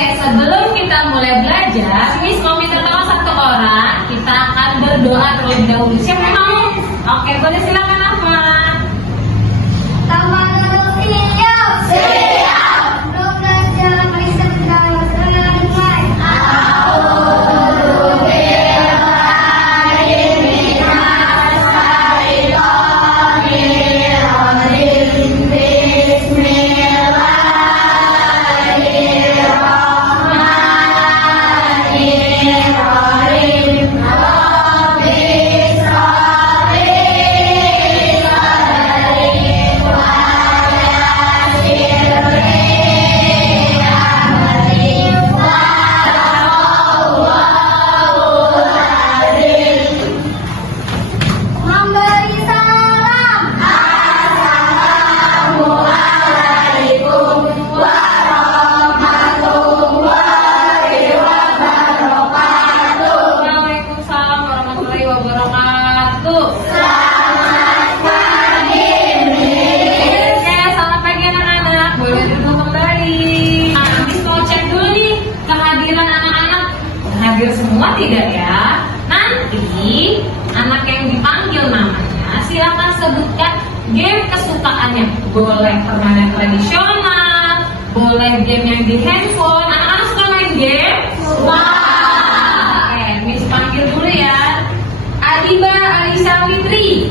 Oke, sebelum kita mulai belajar, Miss mau minta tolong satu orang. Kita akan berdoa terlebih dahulu. Siapa yang mau? Oke, boleh silakan apa? Semua tidak ya? Nanti anak yang dipanggil namanya silakan sebutkan game kesukaannya. Boleh permainan tradisional, boleh game yang di handphone. Anak-anak suka main game? Suka. Oke, Miss panggil dulu ya. Adiba Alisa Fitri.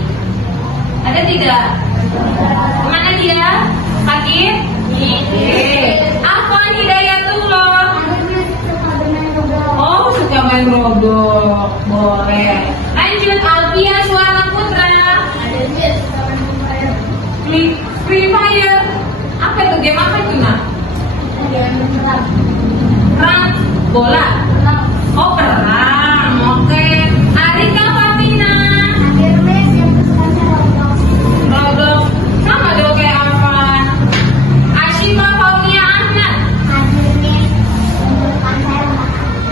Ada tidak? Kemana dia? Sakit? Afwan Hidayatullah. Oh, suka main Roblox. Boleh. Lanjut, Alfia Suara Putra. Free Fire. Apa itu? Game apa itu, Nak? Perang bola. Oh, perang. Oke. Arika Fatina. Roblox. Sama dong kayak apa? Ashifa Faunia Ahmad.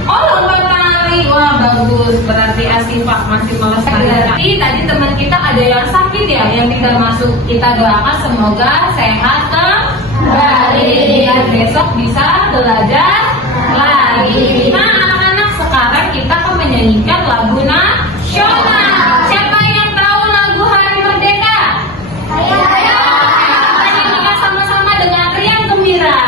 Oh, lomba tari. Wah, bagus. Berarti Asifah masih malas tari. Tadi teman kita ada yang sakit ya, yang tidak masuk. Kita doakan semoga sehat kembali. Biar besok bisa belajar lagi. Nah, anak-anak, sekarang kita akan menyanyikan lagu nasional. Siapa yang tahu lagu Hari Merdeka? Ayo. Kita nyanyikan sama-sama dengan riang gembira.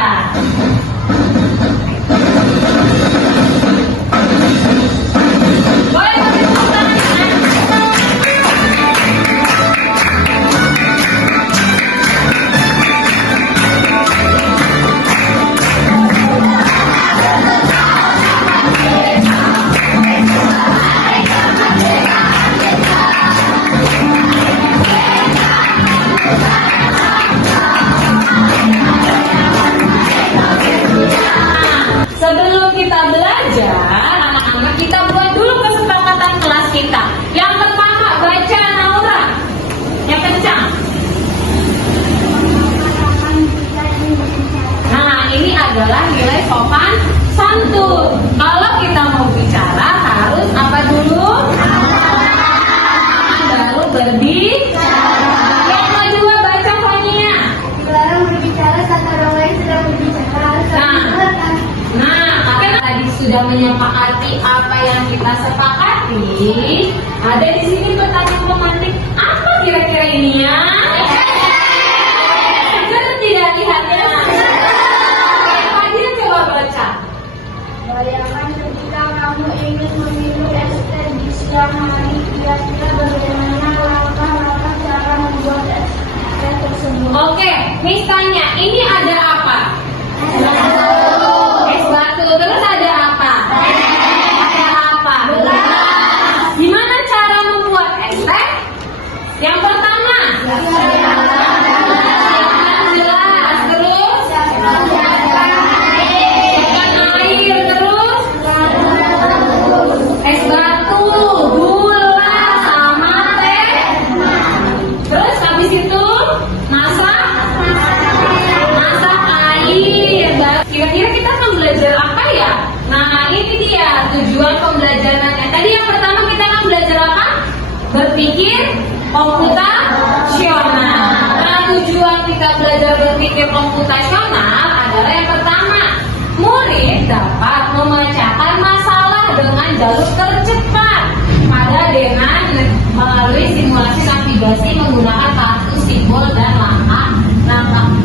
Sebelum kita belajar, anak-anak, kita buat dulu kesepakatan kelas kita. Yang pertama, baca Naura. Yang kencang. Nah, ini adalah nilai sopan santun. Kalau kita mau bicara, harus apa dulu? Baru berbicara. Yang kedua, baca Fania. Dilarang berbicara saat orang lain sedang berbicara. Nah, tadi sudah menyepakati apa yang kita sepakati. Ada di sini pertanyaan pemantik. Apa kira-kira ini ya? Benar tidak lihatnya? Fadil coba baca. Bayangkan ketika kamu ingin meminum es teh di siang hari, kira-kira bagaimana langkah-langkah cara membuat es teh tersebut? Oke, misalnya ini ada apa? Es batu. Terus ada apa? Ada apa? Gimana cara membuat es teh? Yang pertama, gelas. Terus siapkan air. Terus es batu, gula, sama teh. Terus habis itu masak air. Kira-kira kita akan belajar apa ya? Nah, ini dia tujuan pembelajarannya. Tadi yang pertama kita akan belajar apa? Berpikir komputasional. Nah, tujuan kita belajar berpikir komputasional adalah yang pertama, murid jalur tercepat pada dengan melalui simulasi navigasi menggunakan kartu simbol dan langkah.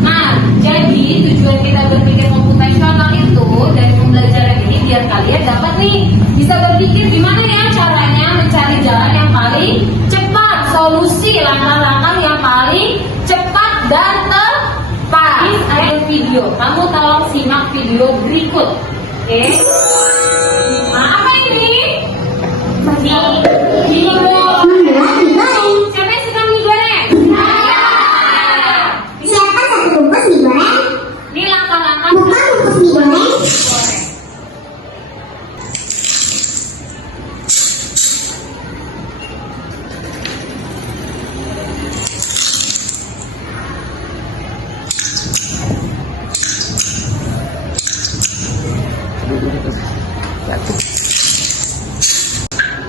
Nah, jadi tujuan kita berpikir komputasional itu dari pembelajaran ini biar kalian dapat nih bisa berpikir gimana ya caranya mencari jalan yang paling cepat, solusi langkah-langkah yang paling cepat dan tepat. Ada video, kamu tolong simak video berikut. Oke? Nah, apa ini? Mie goreng. Siapa yang suka mie goreng? Siapa satu bungkus mie goreng? Ini langkah-langkah Buka bungkus mie goreng.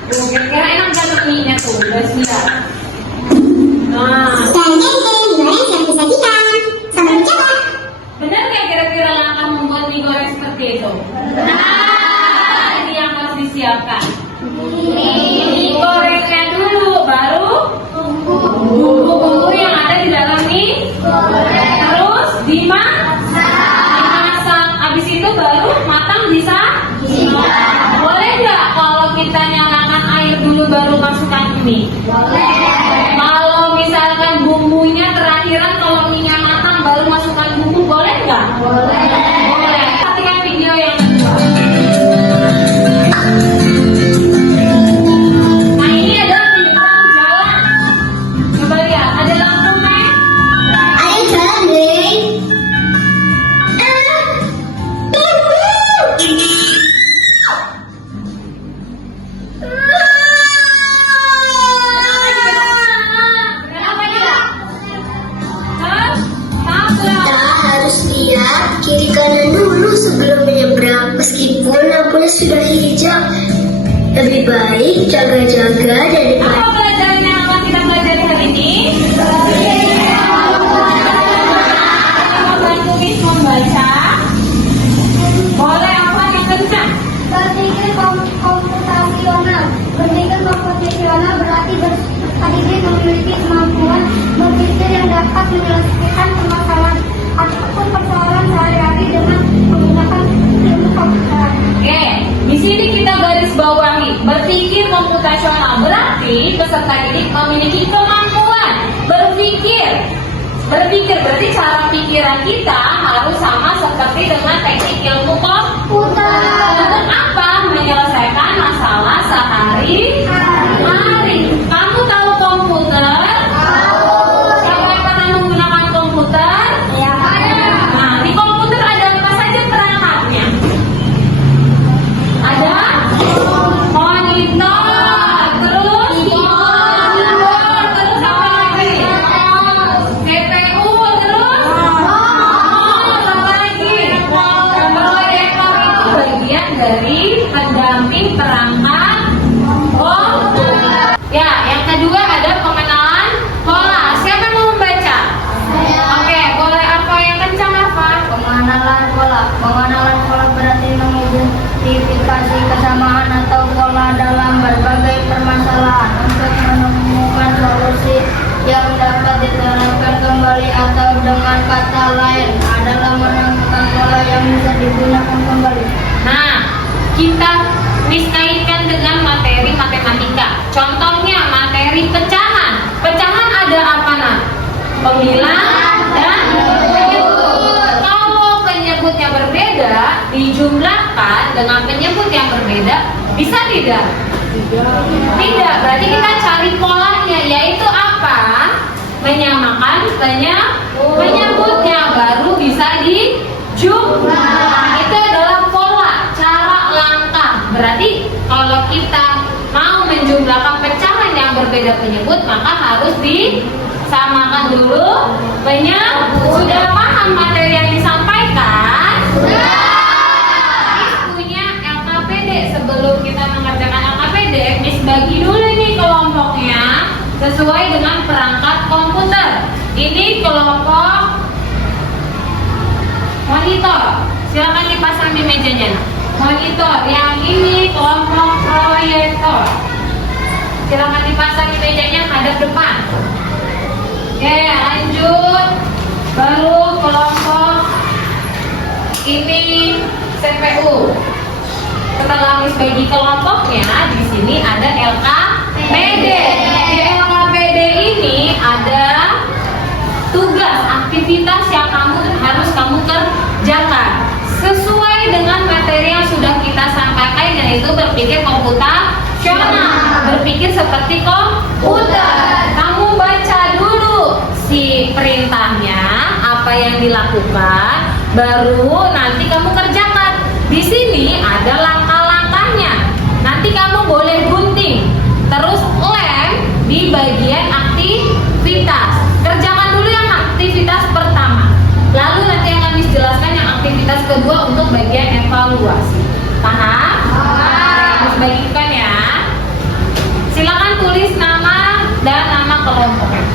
Tuh, kira-kira enak gak tuh mie-nya tuh? Udah siap. Nah, Selanjutnya mie goreng siap disajikan. Selamat mencoba. benar gak kira-kira langkah membuat mie goreng seperti itu? Nah, ini yang harus disiapkan. Mie gorengnya dulu, baru bumbu-bumbu yang ada di dalam mie. Terus dimasak. Habis itu baru matang bisa? Boleh nggak kalau kita nyalakan air dulu baru masukkan mie? Kalau misalkan bumbunya terakhiran, kalau mie-nya matang baru masukkan bumbu, boleh nggak? Boleh. Perhatikan video yang kedua. Nah, ini adalah pinggir jalan. Coba lihat, ada lampu merah. Ada jalan deh. Kenapa dia? Hah? Tabrak. Kita harus lihat kiri kanan dulu sebelum menyeberang. Meskipun lampunya sudah hijau, lebih baik jaga-jaga daripada Apa pelajaran yang akan kita pelajari hari ini? Membantu Miss membaca. Boleh apa yang kencang? Berpikir komputasional. Berpikir komputasional berarti berpikir memiliki kemampuan berpikir yang dapat menyelesaikan permasalahan ataupun persoalan sehari-hari dengan menggunakan ilmu komputer. Oke, di sini kita garis bawahi berpikir komputasional berarti peserta didik memiliki kemampuan berpikir. Berpikir berarti cara pikiran kita harus sama seperti dengan teknik ilmu komputer. Untuk apa? Menyelesaikan masalah sehari-hari. Kamu tahu komputer? Siapa yang pernah menggunakan komputer? Nah, di komputer ada apa saja perangkatnya? Ada monitor, terus keyboard, terus apa lagi? CPU, terus apa lagi? Proyektor itu bagian dari pendamping perangkat komputer. Ya, yang kedua ada pengenalan pola. Siapa yang mau membaca? Oke, boleh apa yang kencang apa? Pengenalan pola. Pengenalan pola berarti mengidentifikasi kesamaan atau pola dalam berbagai permasalahan untuk menemukan solusi yang dapat diterapkan kembali atau dengan kata lain adalah menemukan pola yang bisa digunakan kembali. Nah, kita kaitkan dengan materi matematika. Contohnya materi pecahan. Pecahan ada apa nak? Pembilang dan penyebut. Kalau penyebutnya berbeda, dijumlahkan dengan penyebut yang berbeda, bisa tidak? Tidak. Berarti kita cari polanya, yaitu apa? Menyamakan penyebutnya baru bisa dijumlah. Itu adalah pola, cara langkah. Berarti kalau kita mau menjumlahkan pecahan yang berbeda penyebut, maka harus disamakan dulu penyebut. Sudah paham materi yang disampaikan? Miss punya LKPD. Sebelum kita mengerjakan LKPD, Miss bagi dulu ini kelompoknya sesuai dengan perangkat komputer. Ini kelompok monitor. Silakan dipasang di mejanya. monitor, yang ini kelompok proyektor. Silakan dipasang di mejanya hadap depan. Oke, lanjut. Baru kelompok ini CPU. Setelah Miss bagi kelompoknya, di sini ada LKPD. Di LKPD ini ada tugas aktivitas yang harus kamu kerjakan sesuai dengan materi yang sudah kita sampaikan, yaitu berpikir komputasional, berpikir seperti komputer. Kamu baca dulu si perintahnya, apa yang dilakukan, baru nanti kamu kerjakan. Di sini ada langkah-langkahnya. Nanti kamu boleh gunting, terus lem di bagian aktivitas. Kerjakan dulu yang aktivitas pertama, lalu nanti akan dijelaskan yang aktivitas kedua untuk bagian evaluasi. Paham? Harus bagikan ya. Silakan tulis nama dan nama kelompoknya.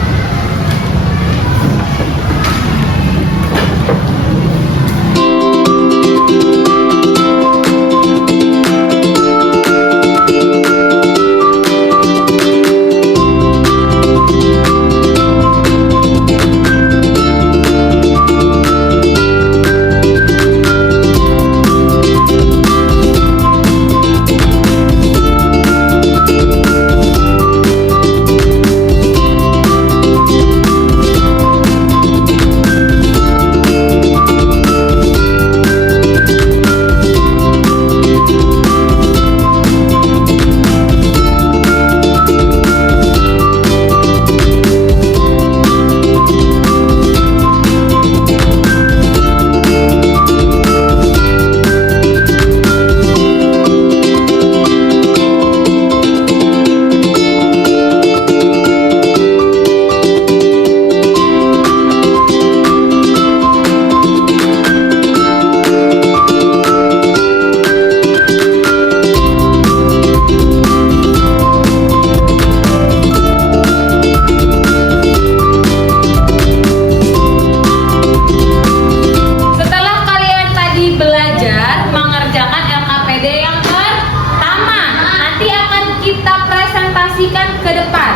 Ke depan.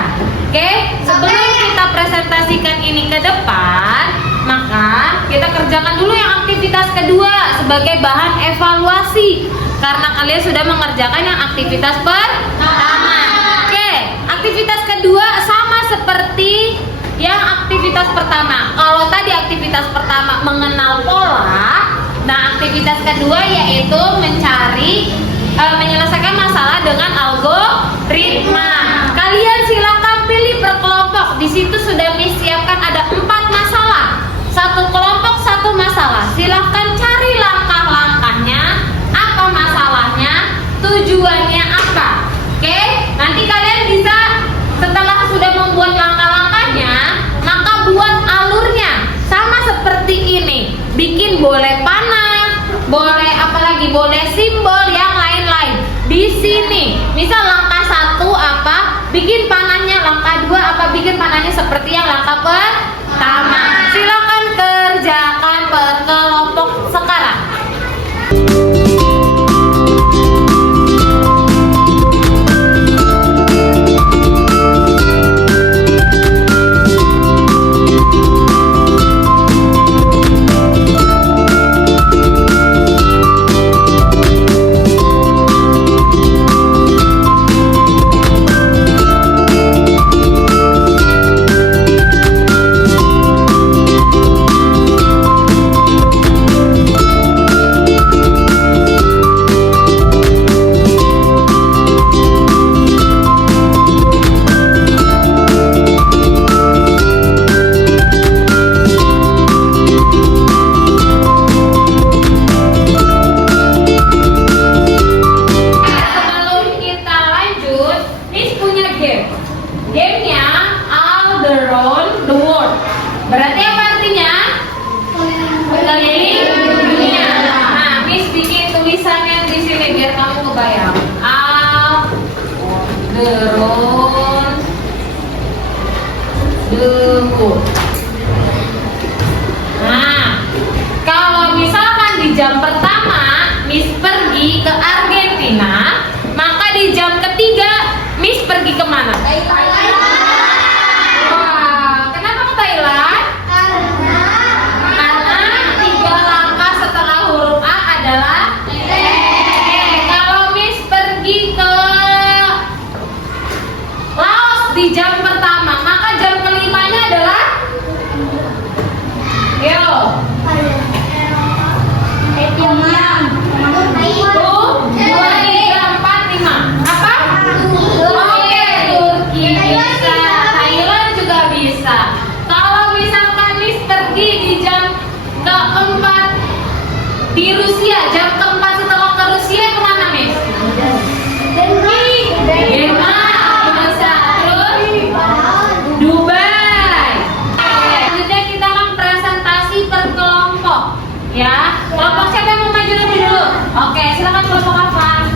Oke, sebelum kita presentasikan ini ke depan, maka kita kerjakan dulu yang aktivitas kedua sebagai bahan evaluasi, karena kalian sudah mengerjakan yang aktivitas pertama. Oke, aktivitas kedua sama seperti yang aktivitas pertama. Kalau tadi aktivitas pertama mengenal pola, nah aktivitas kedua yaitu menyelesaikan masalah dengan algoritma. Kalian silakan pilih per kelompok. Di situ sudah disiapkan ada 4 masalah. Satu kelompok satu masalah. Silakan cari langkah-langkahnya, apa masalahnya, tujuannya apa. Oke? Nanti kalian bisa setelah sudah membuat langkah-langkahnya, maka buat alurnya sama seperti ini. Bikin boleh panah, boleh apalagi, boleh simbol yang lain-lain. Di sini, misal langkah 1 apa? Bikin panahnya. Langkah 2 apa? Bikin panahnya seperti yang langkah pertama. Silakan kerjakan per kelompok sekarang. Berarti apa artinya? Keliling dunia. Nah, Miss bikin tulisannya di sini biar kamu kebayang. Alderon dehur. Nah, kalau misalkan di jam pertama Miss pergi Di Rusia, jam keempat setelah ke Rusia kemana, Miss? Denmark, bisa. Terus Dubai. Selanjutnya kita akan presentasi per kelompok. Ya, kelompok siapa yang mau maju lebih dulu? Oke, silakan kelompok apa?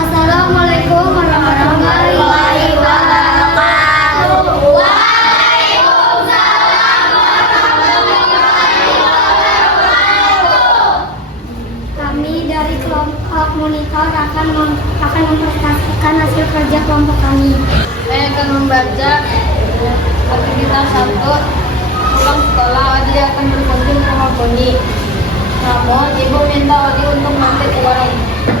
Assalamualaikum warahmatullahi wabarakatuh. Kami dari kelompok monitor akan mempresentasikan hasil kerja kelompok kami. Saya akan membaca aktivitas 1. Pulang sekolah, Odi akan berkunjung ke rumah Boni. Namun, ibu minta Odi untuk mampir ke warung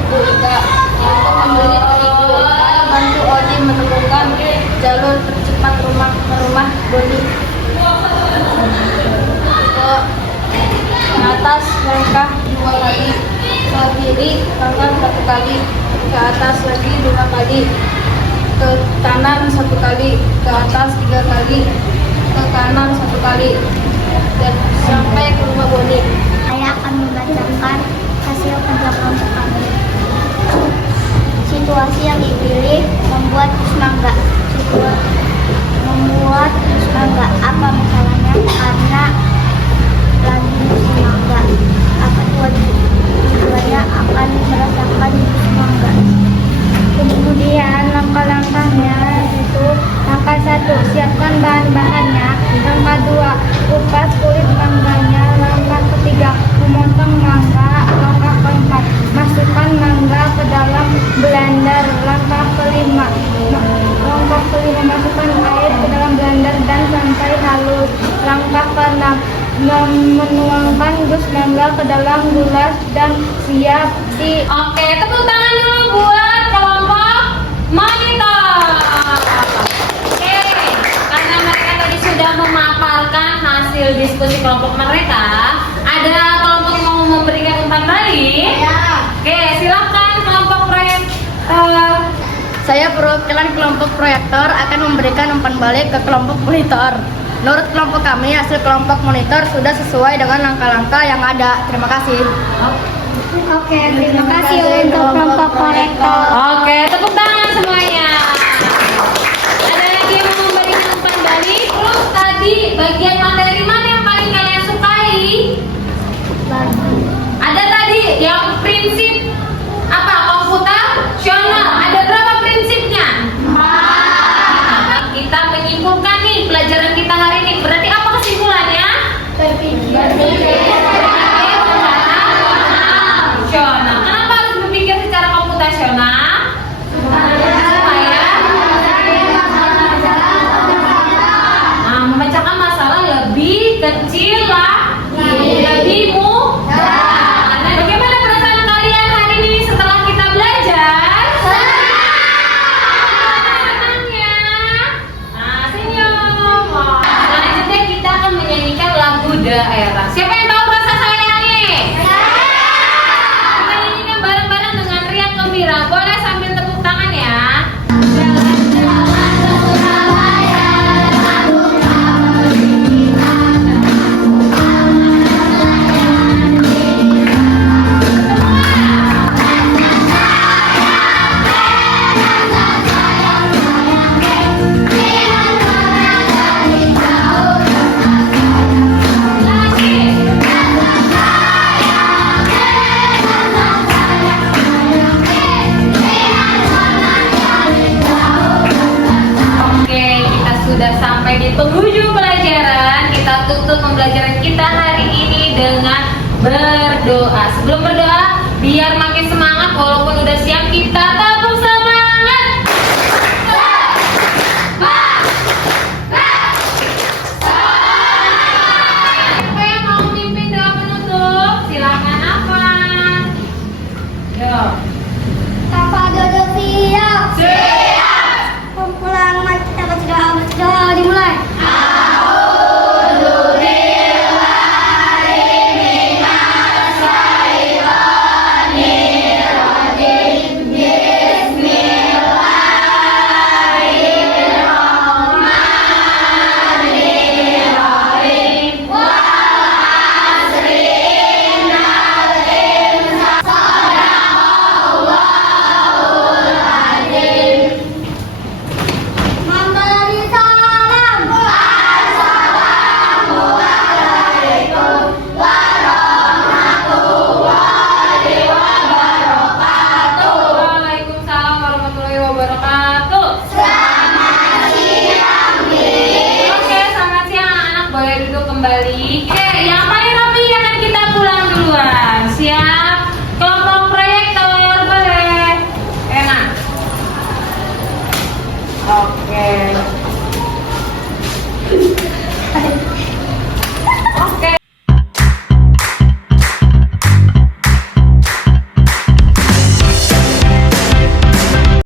Bu Ika untuk membeli terigu. Saya bantu Odi menemukan jalur tercepat ke rumah Boni. Ke atas langkah 2 kali, ke kiri langkah 1 kali, ke atas lagi 2 kali, ke kanan 1 kali, ke atas 3 kali, ke kanan 1 kali, dan sampai ke rumah Boni. Saya akan membacakan hasil kerja kelompok kami. Situasi yang dipilih membuat jus mangga. Membuat jus mangga. Apa masalahnya? Karena lagi musim mangga. Apa tujuannya akan merasakan jus mangga. Kemudian langkah-langkahnya itu langkah 1, siapkan bahan-bahannya. Langkah 2, kupas kulit mangganya. Langkah ketiga, memotong mangga. Langkah keempat, masukkan mangga ke dalam blender. Langkah kelima, masukkan air ke dalam blender dan sampai halus. Langkah keenam, menuangkan jus mangga ke dalam gelas dan siap di. Oke, tepuk tangan dulu buat kelompok monitor. Oke, karena mereka tadi sudah memaparkan hasil diskusi kelompok mereka, ada kelompok yang mau memberikan umpan balik? Ya. Oke, silakan kelompok proyek. Saya perwakilan kelompok proyektor akan memberikan umpan balik ke kelompok monitor. Menurut kelompok kami, hasil kelompok monitor sudah sesuai dengan langkah-langkah yang ada. Terima kasih. Oke, terima kasih untuk kelompok proyektor. Oke, tepuk tangan semuanya. Ada lagi yang mau memberikan umpan balik? Terus tadi bagian materi mana yang paling kalian sukai? Ada tadi yang prinsip apa? Komputasional. Ada berapa prinsipnya? Kita menyimpulkan nih pelajaran kita hari ini. Berarti apa kesimpulannya? Komputasional. Kenapa harus berpikir secara komputasional? Supaya memecahkan masalah lebih kecil lebih mudah. Nah, bagaimana perasaan kalian hari ini setelah kita belajar? Senang ya? Nah, senyum. Selanjutnya kita akan menyanyikan lagu daerah. Siapa yang tahu rasa sayangnya? Kita nyanyikan bareng-bareng dengan riang gembira. Boleh sambil tepuk tangan ya. Sudah sampai di penghujung pelajaran. Kita tutup pembelajaran kita hari ini dengan berdoa. Sebelum berdoa, biar makin semangat, walaupun udah siang, kita tabung semangat. Siapa yang mau mimpin doa penutup? Silakan apa? Yo.